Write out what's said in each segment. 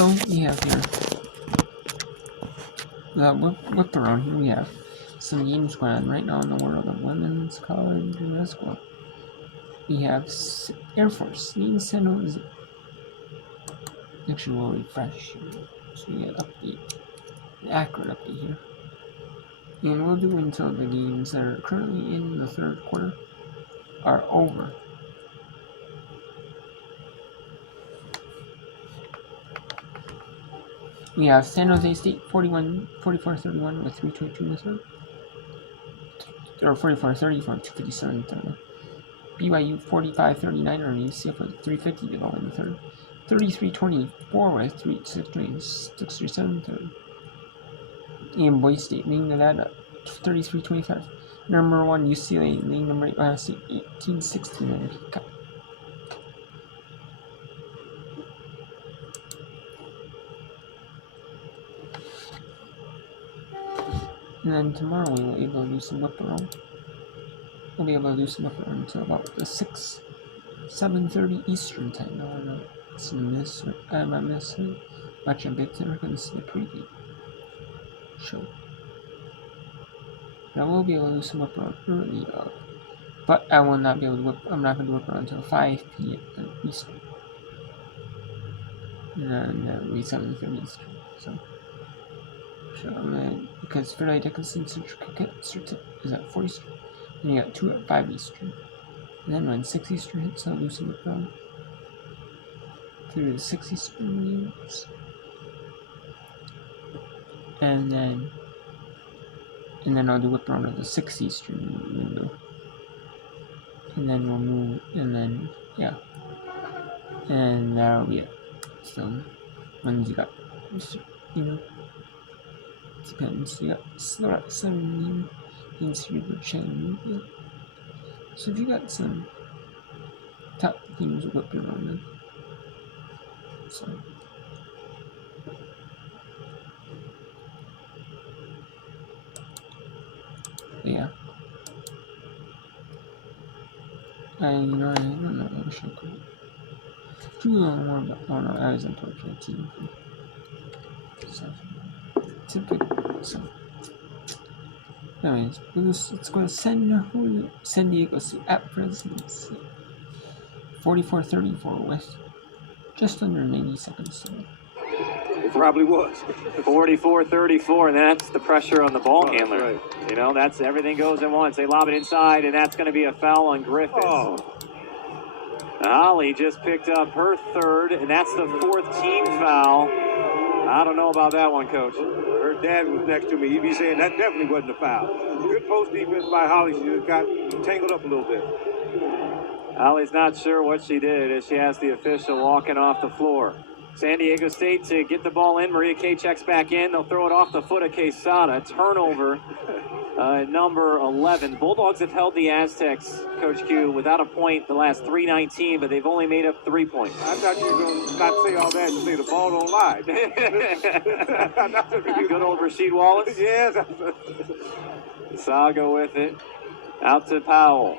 So we have here whip around here. We have some games going on right now in the world of women's college basketball. We have Air Force leading San Jose. Actually, we'll refresh here. So we get update, an accurate update here. And we'll do until the games that are currently in the third quarter are over. We have San Jose State 44-31 with 3:22 in the third. Or 44-30 for 2:57 in the third. BYU 45-39 or UCF with 3:50 to go in the third. 33-24 with 6:37 in the third. And Boise State leading Nevada 33-25. Number 1 UCLA leading number 8 Ohio State 18-16 in the cup. And then tomorrow we will be able to do some whip around. We'll be able to do some whip around until about the 7:30 Eastern time. No, I don't know. It's in this. I'm missing. Watch a bit there. Gonna see the preview show. But I will be able to do some whip around early, but I will not be able to whip. I'm not going to whip around until 5 p.m. Eastern. And then it'll be 7:30 Eastern. So because Fairleigh Dickinson Central is at 4 Eastern. Then you got 2 at 5 Eastern. And then when 6 Eastern hits, I'll do some whip around through the 6 Eastern games. And then I'll do whip around at the 6 Eastern window. And then we'll move, and then, yeah. And that'll be it. So, when you got, depends. You got 7 games here for channel. So if you got some top teams, we'll whip around them. So. Yeah. I don't know. I wish I could do a little more about. Oh no, I was in Tokyo team. So, anyways, let's go to San Diego State at Presidency. 44-34 with just under 90 seconds to go. It probably was. 44-34, and that's the pressure on the ball handler. Right. You know, that's everything goes at once. They lob it inside, and that's going to be a foul on Griffiths. Oh. Holly just picked up her third, and that's the 4th team foul. I don't know about that one, Coach. Her dad was next to me. He'd be saying that definitely wasn't a foul. Good post defense by Holly. She just got tangled up a little bit. Holly's not sure what she did as she has the official walking off the floor. San Diego State to get the ball in. Maria Kay checks back in. They'll throw it off the foot of Quesada. Turnover, number 11. Bulldogs have held the Aztecs, Coach Q, without a point the last 3:19, but they've only made up 3 points. I thought you were going to not say all that and say the ball don't lie. Good old Rasheed Wallace. Yes. Saga with it. Out to Powell.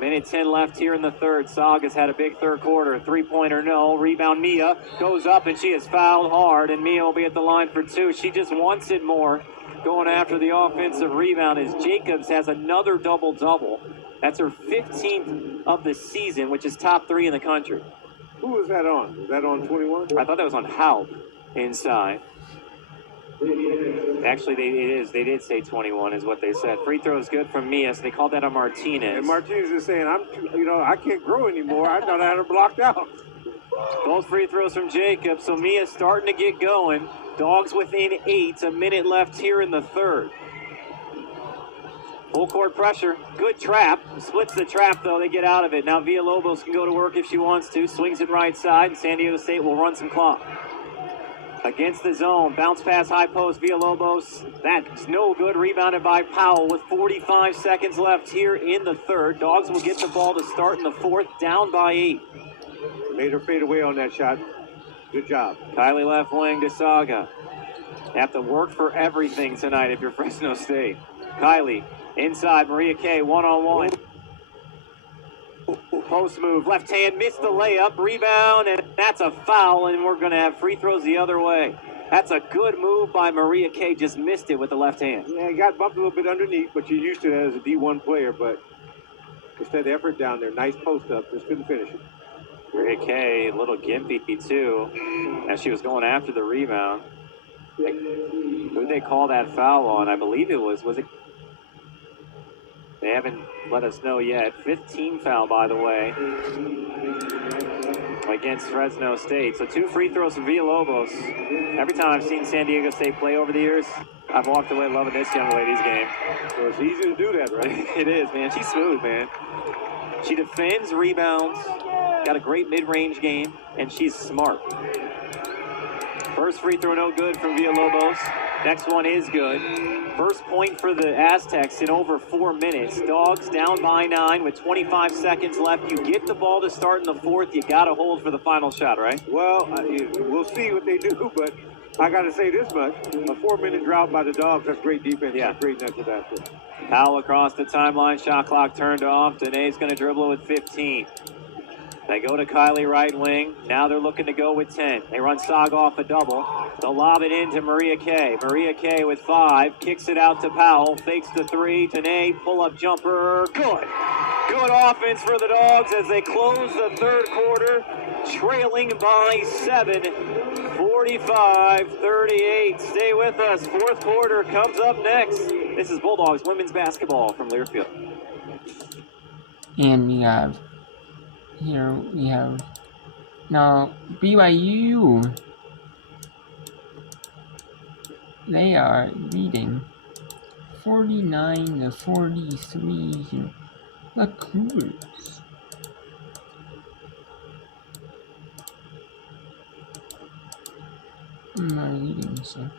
Minute 10 left here in the third. Saga's had a big third quarter. 3-pointer, no. Rebound, Mia goes up, and she is fouled hard, and Mia will be at the line for 2. She just wants it more. Going after the offensive rebound as Jacobs has another double-double. That's her 15th of the season, which is top 3 in the country. Who was that on? Was that on 21? I thought that was on Haub inside. Actually, they did say 21 is what they said. Free throw is good from Mia, so they called that a Martinez. And Martinez is saying, I can't grow anymore. I thought I had her blocked out. Both free throws from Jacobs, so Mia's starting to get going. Dogs within 8, a minute left here in the third. Full court pressure, good trap. Splits the trap, though, they get out of it. Now Villalobos can go to work if she wants to. Swings it right side, and San Diego State will run some clock. Against the zone, bounce pass, high post, Villalobos. That's no good, rebounded by Powell with 45 seconds left here in the third. Dogs will get the ball to start in the fourth, down by 8. Made her fade away on that shot. Good job. Kylie left wing to Saga. Have to work for everything tonight if you're Fresno State. Kylie inside, Maria Kay, one-on-one. Post move, left hand, missed the layup, rebound, and that's a foul, and we're going to have free throws the other way. That's a good move by Maria Kay, just missed it with the left hand. Yeah, he got bumped a little bit underneath, but you're used to that as a D1 player, but just that effort down there, nice post up, just couldn't finish it. Maria Kay, a little gimpy too, as she was going after the rebound. Who did they call that foul on? I believe it was it? They haven't let us know yet. 15 foul, by the way, against Fresno State. So 2 free throws from Villalobos. Every time I've seen San Diego State play over the years, I've walked away loving this young lady's game. So it's easy to do that, right? It is, man. She's smooth, man. She defends, rebounds, got a great mid-range game, and she's smart. First free throw no good from Villalobos. Next one is good. First point for the Aztecs in over 4 minutes. Dogs down by 9 with 25 seconds left. You get the ball to start in the fourth. You got to hold for the final shot, right? Well, we'll see what they do, but I got to say this much. A 4-minute drought by the Dogs, that's great defense. Yeah. That's great net for that. Powell across the timeline. Shot clock turned off. Danae's going to dribble with 15. They go to Kylie right wing. Now they're looking to go with 10. They run Sog off a double. They'll lob it into Maria Kay. Maria Kay with 5. Kicks it out to Powell. Fakes the 3. Danae, pull-up jumper. Good. Good offense for the Dogs as they close the third quarter. Trailing by 7. 45-38. Stay with us. Fourth quarter comes up next. This is Bulldogs women's basketball from Learfield. And we have now BYU. They are leading 49-43 here. The Cougars. Are leading, so.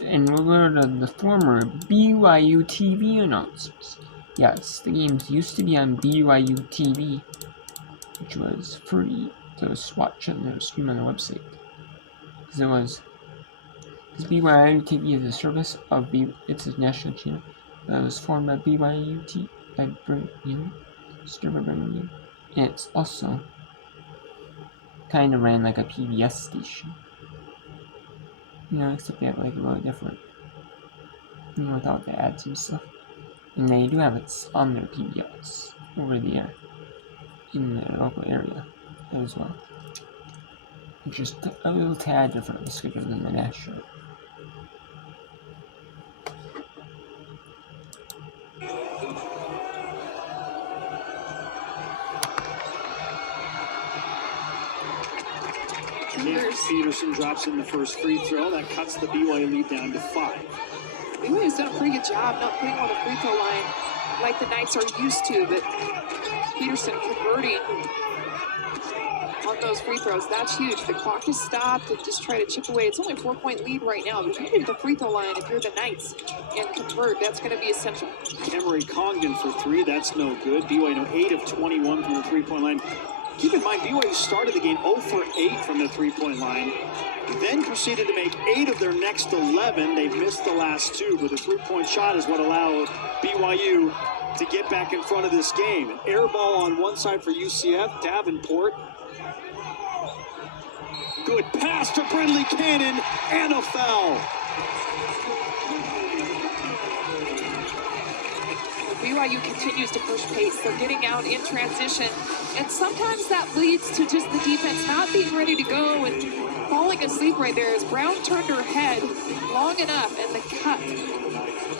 And we're the former BYU TV announcers. Yes, the games used to be on BYU TV, which was free to watch and stream on the website. Because BYU TV is a service of it's a national channel that was formed by BYU TV by Birmingham. And it's also kind of ran like a PBS station. Except they have like a really different, without the ads and stuff. And they do have it on their PBS over there in their local area as well. Which is a little tad different of a schedule than the national. Peterson drops in the first free throw. That cuts the BYU lead down to 5. BYU's done a pretty good job not putting on the free throw line like the Knights are used to, but Peterson converting on those free throws. That's huge. The clock is stopped and just try to chip away. It's only a 4-point lead right now. But you get the free throw line if you're the Knights and convert. That's going to be essential. Emery Congdon for 3. That's no good. BYU 8 of 21 from the 3-point line. Keep in mind, BYU started the game 0 for 8 from the 3-point line, then proceeded to make 8 of their next 11. They've missed the last 2, but the 3-point shot is what allowed BYU to get back in front of this game. An air ball on one side for UCF, Davenport. Good pass to Brindley Cannon, and a foul. BYU continues to push pace. They're getting out in transition, and sometimes that leads to just the defense not being ready to go and falling asleep right there as Brown turned her head long enough, and the cut.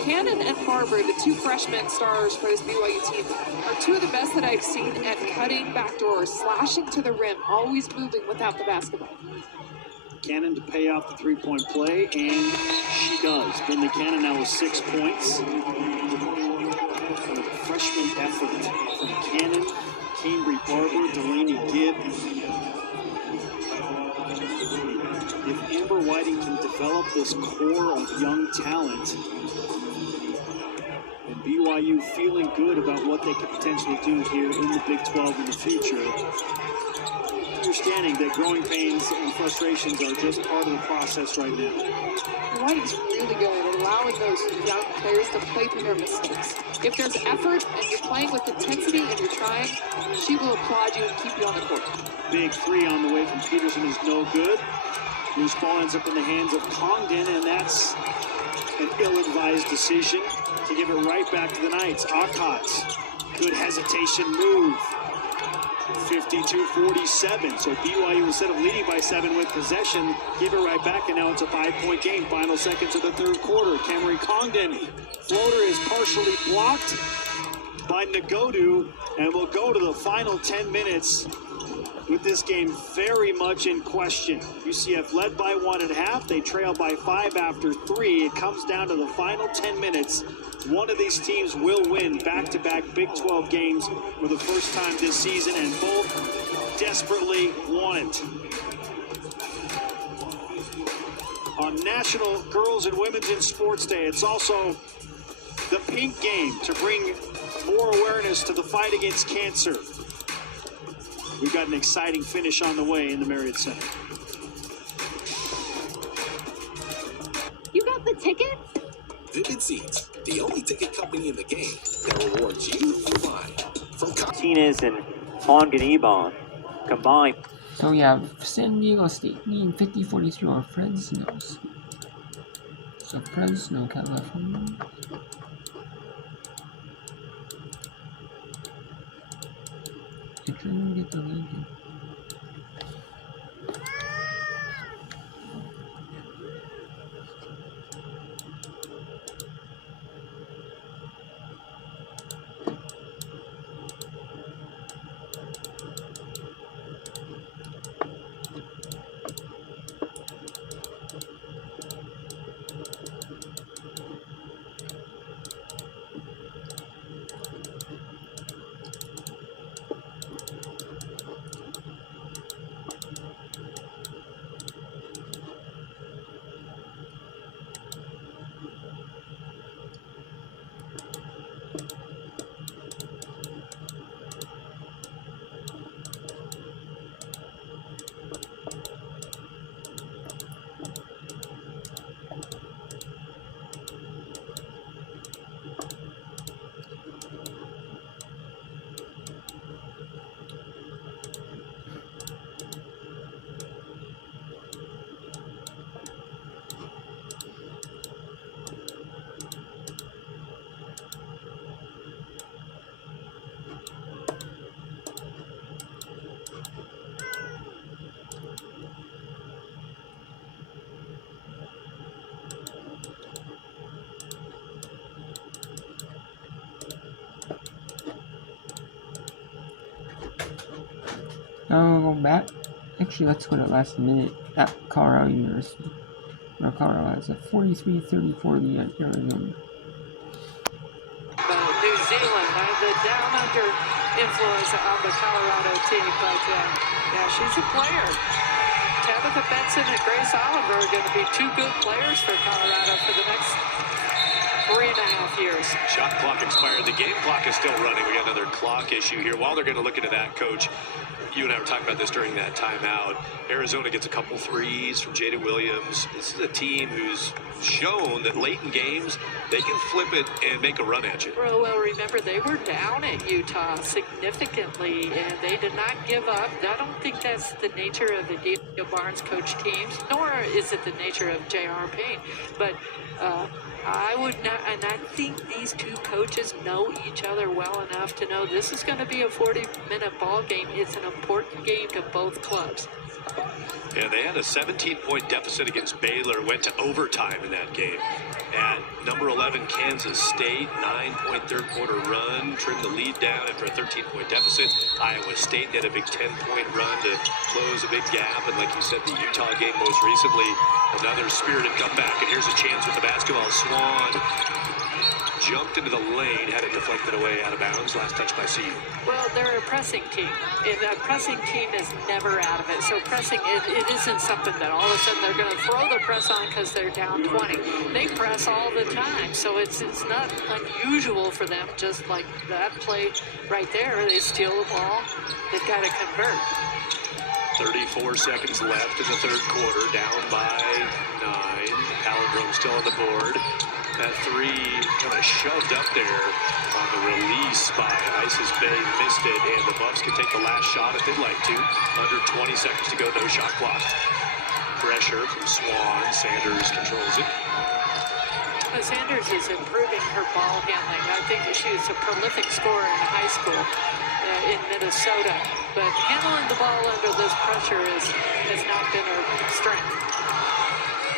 Cannon and Barber, the 2 freshman stars for this BYU team, are 2 of the best that I've seen at cutting backdoors, slashing to the rim, always moving without the basketball. Cannon to pay off the 3-point play, and she does. Brindley Cannon now with 6 points. Freshman effort from Cannon, Cambry Barber, Delaney Gibb. If Amber Whiting can develop this core of young talent, and BYU feeling good about what they could potentially do here in the Big 12 in the future, understanding that growing pains and frustrations are just part of the process right now. White's really good at allowing those young players to play through their mistakes. If there's effort and you're playing with intensity and you're trying, she will applaud you and keep you on the court. Big three on the way from Peterson is no good. Loose ball ends up in the hands of Congdon, and that's an ill-advised decision to give it right back to the Knights. Akot, good hesitation move. 52-47. So BYU, instead of leading by 7 with possession, give it right back, and now it's a 5-point game. Final seconds of the third quarter. Cameron Congdon, floater is partially blocked by Nagodu, and we'll go to the final 10 minutes with this game very much in question. UCF led by 1 at half. They trail by 5 after 3. It comes down to the final 10 minutes. One of these teams will win back-to-back Big 12 games for the first time this season, and both desperately want it. On National Girls and Women's in Sports Day, it's also the pink game to bring more awareness to the fight against cancer. We've got an exciting finish on the way in the Marriott Center. You got the tickets? Vivid Seats, the only ticket company in the game that rewards you for flying. From Martinez and Onganibon combined. So we have San Diego State leading 50-43 on Fresno State. So Fresno, California. They're trying to get the lead here. Now we'll go back. Actually, let's go to last minute at Colorado University. Where Colorado has a 43-34 lead at Arizona. New Zealand, the down under influence on the Colorado team, but yeah, she's a player. Tabitha Benson and Grace Oliver are going to be two good players for Colorado for the next 3.5 years. Shot clock expired. The game clock is still running. We got another clock issue here. While they're going to look into that, Coach, you and I were talking about this during that timeout. Arizona gets a couple threes from Jada Williams. This is a team who's shown that late in games, they can flip it and make a run at you. Well, remember, they were down at Utah significantly, and they did not give up. I don't think that's the nature of the Daniel Barnes coach teams, nor is it the nature of J.R. Payne. But I would not, and I think these two coaches know each other well enough to know this is going to be a 40-minute ball game. It's an important game to both clubs. Yeah, they had a 17-point deficit against Baylor, went to overtime in that game. At number 11, Kansas State, 9-point third quarter run, trimmed the lead down after a 13-point deficit. Iowa State had a big 10-point run to close a big gap. And like you said, the Utah game most recently, another spirited comeback. And here's a chance with the basketball. Swan jumped into the lane, had it deflected away out of bounds. Last touch by CU. Well, they're a pressing team. And a pressing team is never out of it. So pressing, it isn't something that all of a sudden they're going to throw the press on because they're down 20. They press all the time. So it's not unusual for them, just like that play right there. They steal the ball. They've got to convert. 34 seconds left in the third quarter, down by 9. Palindrome still on the board. That three kind of shoved up there on the release by Isis Bay, missed it, and the Buffs can take the last shot if they'd like to. Under 20 seconds to go, no shot clock. Pressure from Swan. Sanders controls it. Sanders is improving her ball handling. I think she was a prolific scorer in high school in Minnesota, but handling the ball under this pressure has not been her strength.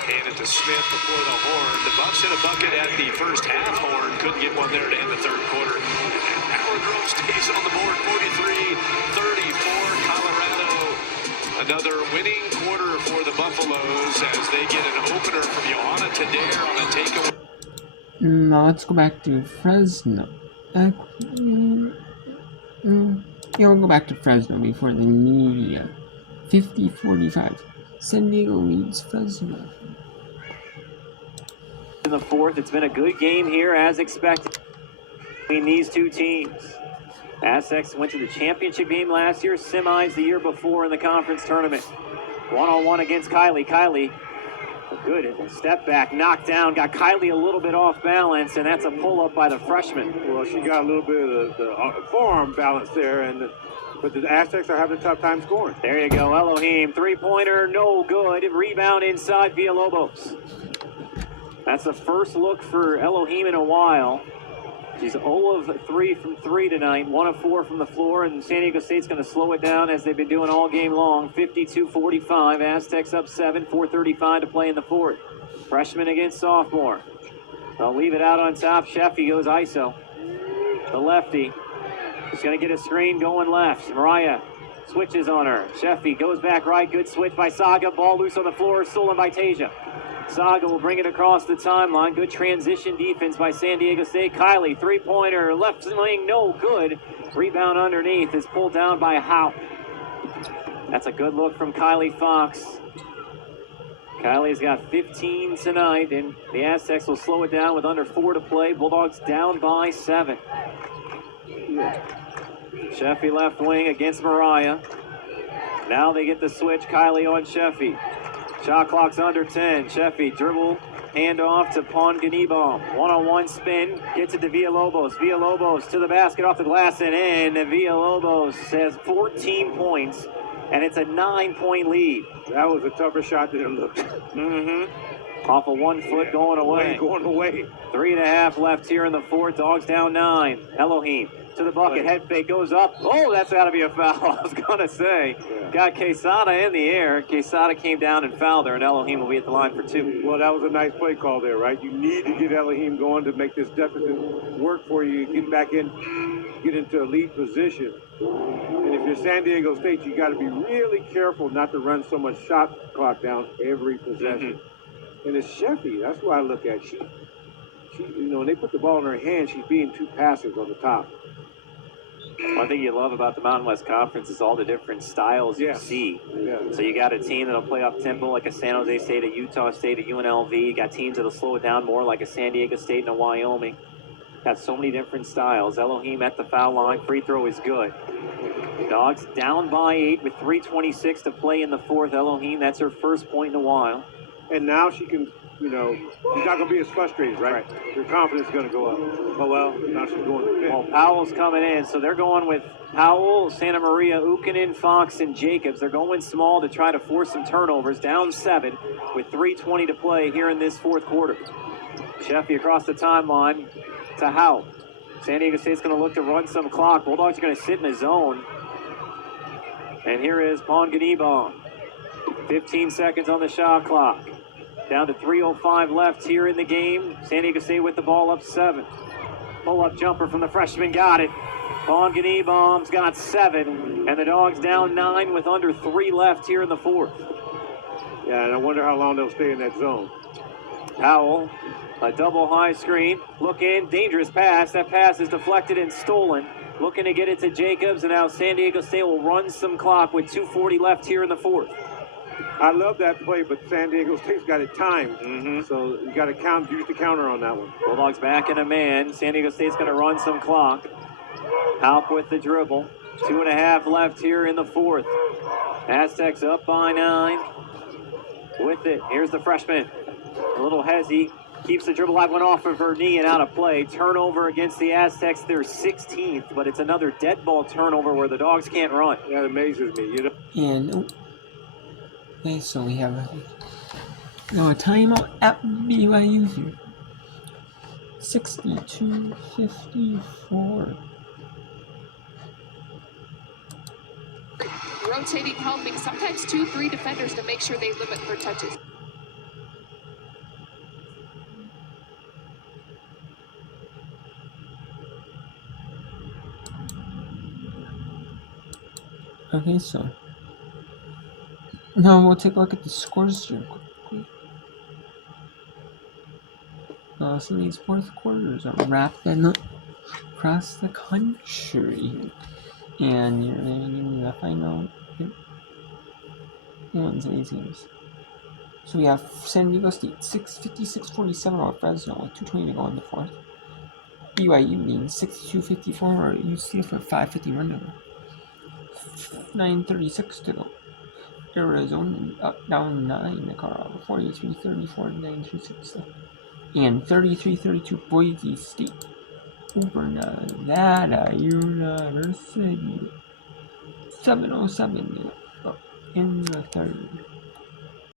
Hand it to Smith before the horn. The Buffs hit a bucket at the first half horn. Couldn't get one there to end the third quarter. And Palindrome stays on the board, 43-34, Colorado. Another winning quarter for the Buffaloes as they get an opener from Johanna Tadair on a takeaway. Now let's go back to Fresno. We'll go back to Fresno before the media. 50-45. San Diego leads Fresno. In the fourth, it's been a good game here as expected between these two teams. Aztecs went to the championship game last year, semis the year before in the conference tournament. One-on-one against Kylie. Kylie, good step back, knocked down, got Kylie a little bit off balance, and that's a pull-up by the freshman. Well, she got a little bit of the forearm balance there, but the Aztecs are having a tough time scoring. There you go, Elohim, three-pointer, no good. Rebound inside Villalobos. That's the first look for Elohim in a while. She's 0 of 3 from 3 tonight, 1 of 4 from the floor, and San Diego State's going to slow it down as they've been doing all game long. 52-45, Aztecs up 7, 4:35 to play in the fourth. Freshman against sophomore. They'll leave it out on top. Sheffy goes ISO. The lefty. He's going to get a screen going left. Mariah switches on her. Sheffy goes back right. Good switch by Saga. Ball loose on the floor. Stolen by Tasia. Saga will bring it across the timeline. Good transition defense by San Diego State. Kylie, three-pointer, left wing, no good. Rebound underneath is pulled down by Howe. That's a good look from Kylie Fox. Kylie's got 15 tonight, and the Aztecs will slow it down with under 4 to play. Bulldogs down by 7. Sheffy left wing against Mariah. Now they get the switch. Kylie on Sheffy. Shot clock's under 10. Sheffy dribble, handoff to Ponganibom. One-on-one spin, gets it to Villalobos. Villalobos to the basket, off the glass and in. And Villalobos has 14 points, and it's a 9-point lead. That was a tougher shot than it looked. Off of 1 foot going away. Going away. 3.5 left here in the fourth. Dogs down 9. Elohim to the bucket. Head fake goes up. Oh, that's got to be a foul. I was going to say. Yeah. Got Quesada in the air. Quesada came down and fouled her, and Elohim will be at the line for 2. Well, that was a nice play call there, right? You need to get Elohim going to make this deficit work for you. Get back in, get into a lead position. And if you're San Diego State, you got to be really careful not to run so much shot clock down every possession. And it's Sheffy. That's what I look at. She, when they put the ball in her hand, she's being too passive on the top. One thing you love about the Mountain West Conference is all the different styles you see. Yeah. So you got a team that'll play up tempo like a San Jose State, a Utah State, a UNLV. You got teams that'll slow it down more like a San Diego State and a Wyoming. Got so many different styles. Elohim at the foul line. Free throw is good. Dogs down by 8 with 3:26 to play in the fourth. Elohim, that's her first point in a while. And now she can, she's not going to be as frustrated, right? Her confidence is going to go up. Oh, well, now she's going to the Well, Powell's coming in, so they're going with Powell, Santa Maria, Ukkonen, Fox, and Jacobs. They're going small to try to force some turnovers. Down 7 with 3:20 to play here in this fourth quarter. Sheffy across the timeline to Howe. San Diego State's going to look to run some clock. Bulldogs are going to sit in a zone. And here is Ponganibom. 15 seconds on the shot clock. Down to 3:05 left here in the game. San Diego State with the ball up 7. Pull-up jumper from the freshman, got it. Ponganibom's got 7, and the Dogs down 9 with under 3 left here in the fourth. Yeah, and I wonder how long they'll stay in that zone. Powell, a double high screen. Look in, dangerous pass. That pass is deflected and stolen. Looking to get it to Jacobs, and now San Diego State will run some clock with 2:40 left here in the fourth. I love that play, but San Diego State's got it timed. So you got to use the counter on that one. Bulldogs back in a man. San Diego State's going to run some clock. Halp with the dribble. 2.5 left here in the fourth. Aztecs up by 9. With it, here's the freshman. A little hezzy. Keeps the dribble alive, went off of her knee and out of play. Turnover against the Aztecs, their 16th, but it's another dead ball turnover where the Dogs can't run. That amazes me. You know. And okay, so we have a timeout at BYU here. 62-54. Rotating, helping, sometimes 2-3 defenders to make sure they limit her touches. Okay, so now we'll take a look at the scores here quickly. So these fourth quarters are wrapped across the country, and you're going to give me the final ones of these games. So we have San Diego State 56-47 over Fresno with 2:20 to go in the fourth. BYU being 62-54 over UCF with 5:50 run to go. 9:36 to go. Arizona down 9 to Colorado, 43-34, 9:36 left. And 33-32 Boise State over Nevada University. 7:07 in the third.